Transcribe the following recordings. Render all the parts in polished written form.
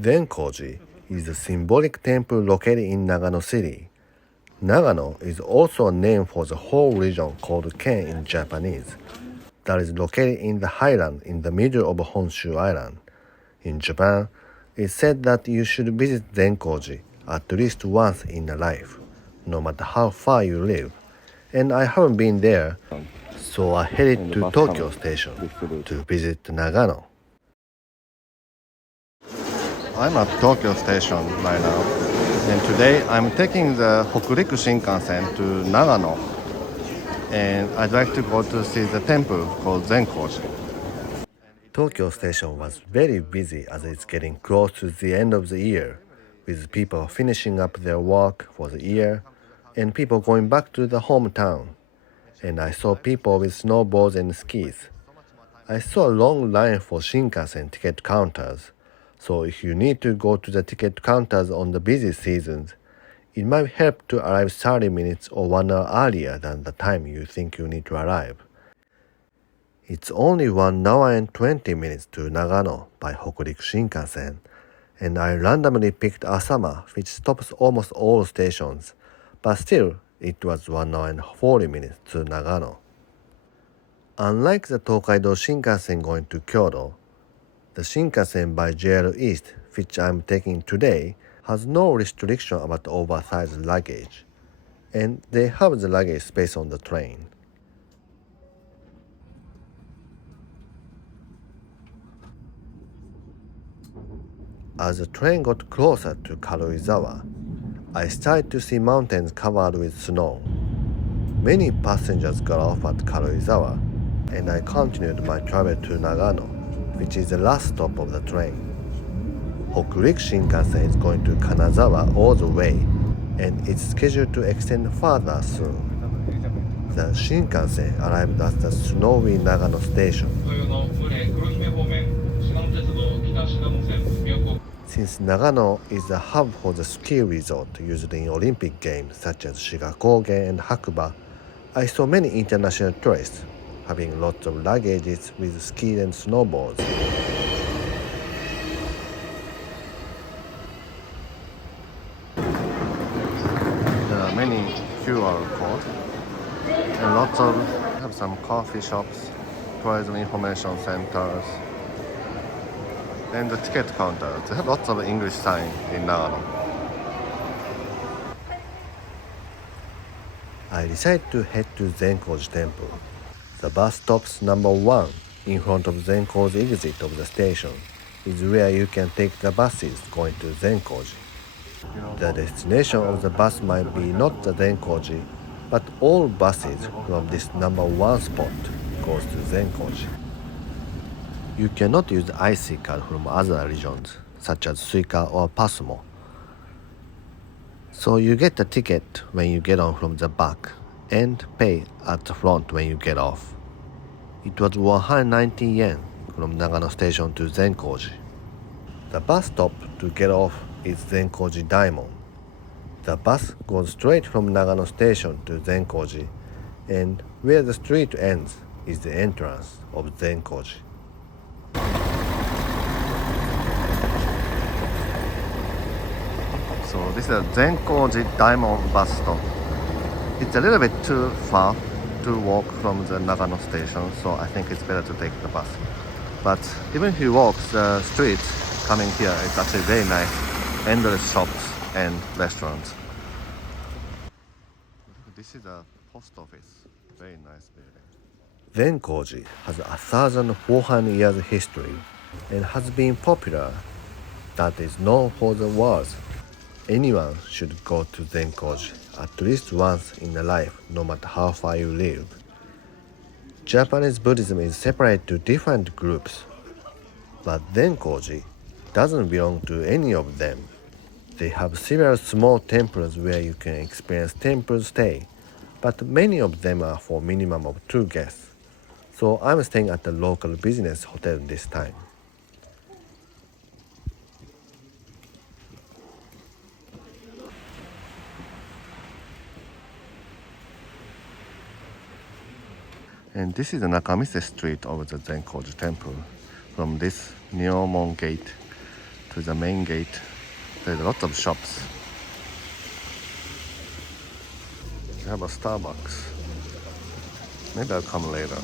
Zenkoji is a symbolic temple located in Nagano City. Nagano is also a name for the whole region called Ken in Japanese, that is located in the highland in the middle of Honshu Island. In Japan, it's said that you should visit Zenkoji at least once in a life, no matter how far you live. And I haven't been there, so I headed to Tokyo Station to visit Nagano. I'm at Tokyo Station right now, and today I'm taking the Hokuriku Shinkansen to Nagano, and I'd like to go to see the temple called Zenkoji. Tokyo Station was very busy as it's getting close to the end of the year, with people finishing up their work for the year and people going back to the hometown. And I saw people with snowboards and skis. I saw a long line for Shinkansen ticket counters, so if you need to go to the ticket counters on the busy seasons, it might help to arrive 30 minutes or 1 hour earlier than the time you think you need to arrive. It's only 1 hour and 20 minutes to Nagano by Hokuriku Shinkansen, and I randomly picked Asama, which stops almost all stations, but still it was 1 hour and 40 minutes to Nagano. Unlike the Tokaido Shinkansen going to Kyoto, the Shinkansen by JR East, which I'm taking today, has no restriction about oversized luggage, and they have the luggage space on the train. As the train got closer to Karuizawa, I started to see mountains covered with snow. Many passengers got off at Karuizawa, and I continued my travel to Nagano, which is the last stop of the train. Hokuriku Shinkansen is going to Kanazawa all the way, and it's scheduled to extend further soon. The Shinkansen arrived at the snowy Nagano station. Since Nagano is a hub for the ski resort used in Olympic Games such as Shigakogen and Hakuba, I saw many international tourists having lots of luggages with skis and snowboards. There are many QR codes and lots of have some coffee shops, tourism information centers, and the ticket counters. They have lots of English signs in Nagano. I decided to head to Zenkoji Temple. The bus stops number 1 in front of Zenkoji exit of the station is where you can take the buses going to Zenkoji. The destination of the bus might be not the Zenkoji, but all buses from this number 1 spot goes to Zenkoji. You cannot use IC card from other regions, such as Suica or Pasmo. So you get the ticket when you get on from the back and pay at the front when you get off. It was 190 yen from Nagano Station to Zenkoji. The bus stop to get off is Zenkoji Daimon. The bus goes straight from Nagano Station to Zenkoji, and where the street ends is the entrance of Zenkoji. So this is a Zenkoji Daimon bus stop. It's a little bit too far to walk from the Nagano station, so I think it's better to take the bus. But even if you walk the streets coming here, it's actually very nice. Endless shops and restaurants. This is a post office. Very nice building. Zenkoji has 1,400 years history and has been popular. That is known for the words. Anyone should go to Zenkoji at least once in a life, no matter how far you live. Japanese Buddhism is separated to different groups, but Zenkoji doesn't belong to any of them. They have several small temples where you can experience temple stay, but many of them are for minimum of 2 guests. So I'm staying at the local business hotel this time. And this is the Nakamise street of the Zenkoji temple. From this Nyomon gate, to the main gate. There's lots of shops. We have a Starbucks. Maybe I'll come later.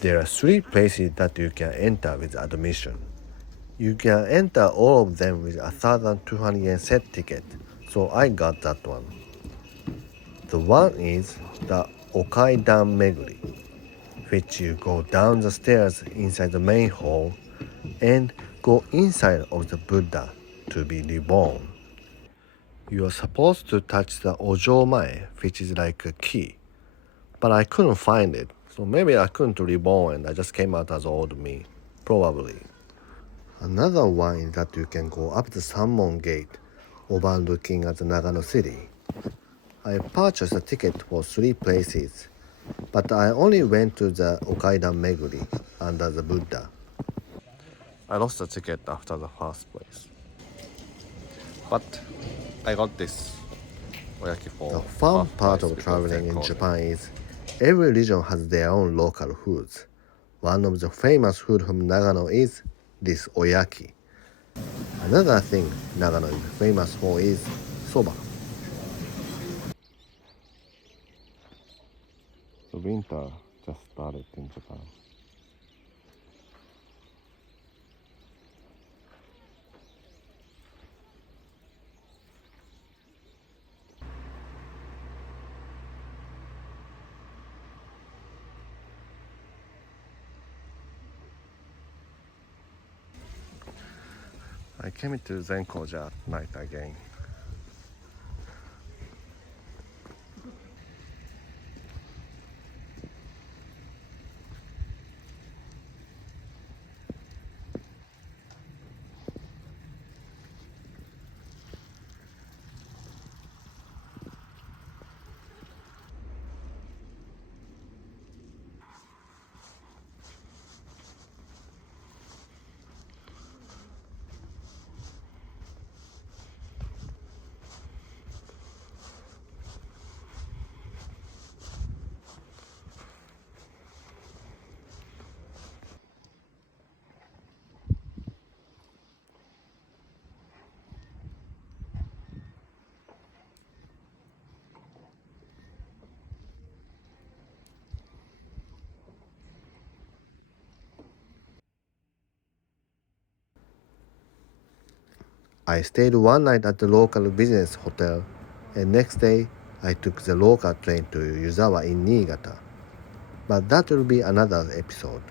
There are 3 places that you can enter with admission. You can enter all of them with 1,200 yen set ticket, so I got that one. The one is the Okaidan Meguri, which you go down the stairs inside the main hall and go inside of the Buddha to be reborn. You are supposed to touch the Ojomae, which is like a key, but I couldn't find it, so maybe I couldn't reborn and I just came out as old me, probably. Another one is that you can go up the Sanmon Gate, overlooking at the Nagano city. I purchased a ticket for 3 places, but I only went to the Okaidan Meguri under the Buddha. I lost the ticket after the first place. But I got this oyaki for. The fun part of traveling in Japan is every region has their own local foods. One of the famous food from Nagano is this oyaki. Another thing Nagano is famous for is soba. The winter just started in Japan. I came to Zenkoji at night again. I stayed one night at the local business hotel, and next day I took the local train to Yuzawa in Niigata. But that will be another episode.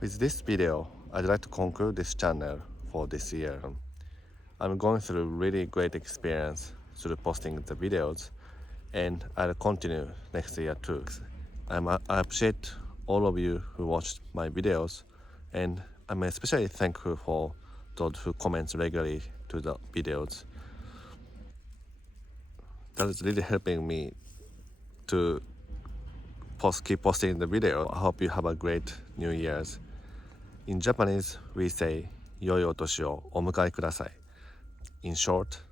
With this video, I'd like to conclude this channel for this year. I'm going through really great experience through posting the videos, and I'll continue next year too. I appreciate all of you who watched my videos, and I'm especially thankful for those who comment regularly to the videos. That is really helping me to keep posting the video. I hope you have a great New Year's. In Japanese, we say 良いお年をお迎えください. In short,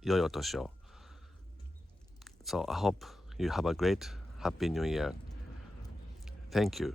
良いお年を. So I hope you have a great, happy New Year. Thank you.